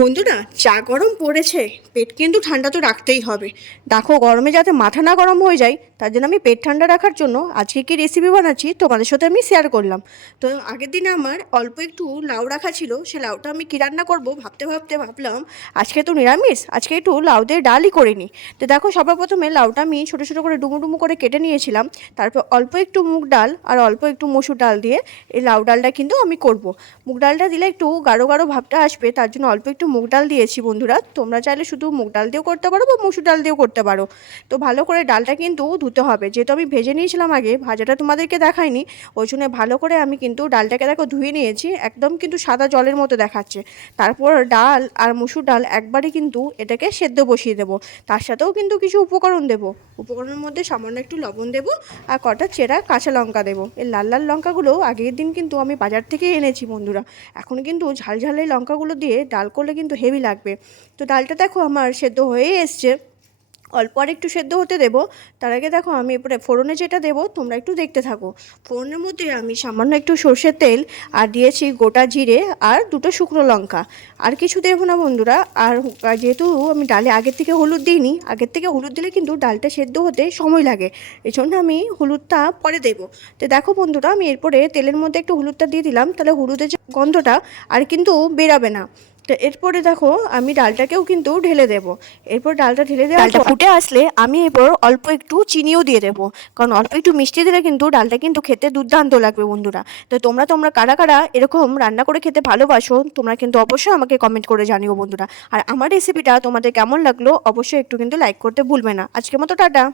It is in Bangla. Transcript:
বন্ধুরা, যা গরম পড়েছে, পেট কিন্তু ঠান্ডা তো রাখতেই হবে। দেখো, গরমে যাতে মাথা না গরম হয়ে যায় তার জন্য আমি পেট ঠান্ডা রাখার জন্য আজকে কি রেসিপি বানাচ্ছি তোমাদের সাথে আমি শেয়ার করলাম। তো আগের দিনে আমার অল্প একটু লাউ রাখা ছিল, সে লাউটা আমি কী রান্না করব ভাবতে ভাবতে ভাবলাম আজকে তো নিরামিষ, আজকে একটু লাউ দিয়ে ডালই করে নিই। তো দেখো, সবার প্রথমে লাউটা আমি ছোটো ছোটো করে ডুমো ডুমো করে কেটে নিয়েছিলাম। তারপর অল্প একটু মুগ ডাল আর অল্প একটু মসুর ডাল দিয়ে এই লাউ ডালটা কিন্তু আমি করব। মুগ ডালটা দিলে একটু গাঢ় গাঢ় ভাবটা আসবে, তার জন্য অল্প একটু মুগ ডাল দিয়েছি। বন্ধুরা, তোমরা চাইলে শুধু মুগ ডাল দিয়েও করতে পারো বা মসুর ডাল দিয়েও করতে পারো। তো ভালো করে ডালটা কিন্তু ধুতে হবে, যেহেতু আমি ভেজে নিয়েছিলাম আগে, ভাজাটা তোমাদেরকে দেখাইনি, ওই জন্য ভালো করে আমি কিন্তু ডালটাকে দেখো ধুয়ে নিয়েছি, একদম কিন্তু সাদা জলের মতো দেখাচ্ছে। তারপর ডাল আর মসুর ডাল একবারই কিন্তু এটাকে সেদ্ধ বসিয়ে দেবো। তার সাথেও কিন্তু কিছু উপকরণ দেবো। উপকরণের মধ্যে সামান্য একটু লবণ দেবো আর কটা চেরা কাঁচা লঙ্কা দেবো। এই লাল লাল লঙ্কাগুলো আগের দিন কিন্তু আমি বাজার থেকে এনেছি বন্ধুরা। এখন কিন্তু ঝাল ঝাল এই লঙ্কাগুলো দিয়ে ডাল করলে কিন্তু হেভি লাগবে। তো ডালটা দেখো আমার সেদ্ধ হয়েই এসছে, অল্প আর একটু সেদ্ধ হতে দেবো। তার আগে দেখো আমি এরপরে ফোড়নে যেটা দেবো তোমরা একটু দেখতে থাকো। ফোড়নের মধ্যে আমি সামান্য একটু সর্ষের তেল আর দিয়েছি গোটা জিরে আর দুটো শুকনো লঙ্কা, আর কিছু দেবো না বন্ধুরা। আর যেহেতু আমি ডালে আগের থেকে হলুদ দিইনি, আগের থেকে হলুদ দিলে কিন্তু ডালটা সেদ্ধ হতে সময় লাগে, এই জন্য আমি হলুদটা পরে দেবো। তো দেখো বন্ধুরা, আমি এরপরে তেলের মধ্যে একটু হলুদটা দিয়ে দিলাম, তাহলে হলুদের যে গন্ধটা আর কিন্তু বেরাবে না। তো এরপরে দেখো আমি ডালটাকেও কিন্তু ঢেলে দেবো। এরপর ডালটা ঢেলে দেওয়া, ডালটা ফুটে আসলে আমি এরপর অল্প একটু চিনিও দিয়ে দেবো, কারণ অল্প একটু মিষ্টি দিলে কিন্তু ডালটা কিন্তু খেতে দুর্দান্ত লাগবে বন্ধুরা। তো তোমরা কারা কারা এরকম রান্না করে খেতে ভালোবাসো তোমরা কিন্তু অবশ্যই আমাকে কমেন্ট করে জানিও বন্ধুরা। আর আমার রেসিপিটা তোমাদের কেমন লাগলো অবশ্যই একটু কিন্তু লাইক করতে ভুলবে না। আজকের মতো টাটা।